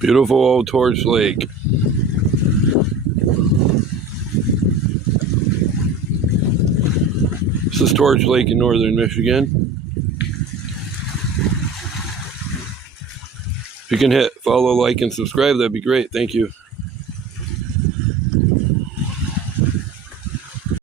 Beautiful old Torch Lake. This is Torch Lake in northern Michigan. If you can hit follow, like, and subscribe, that'd be great. Thank you.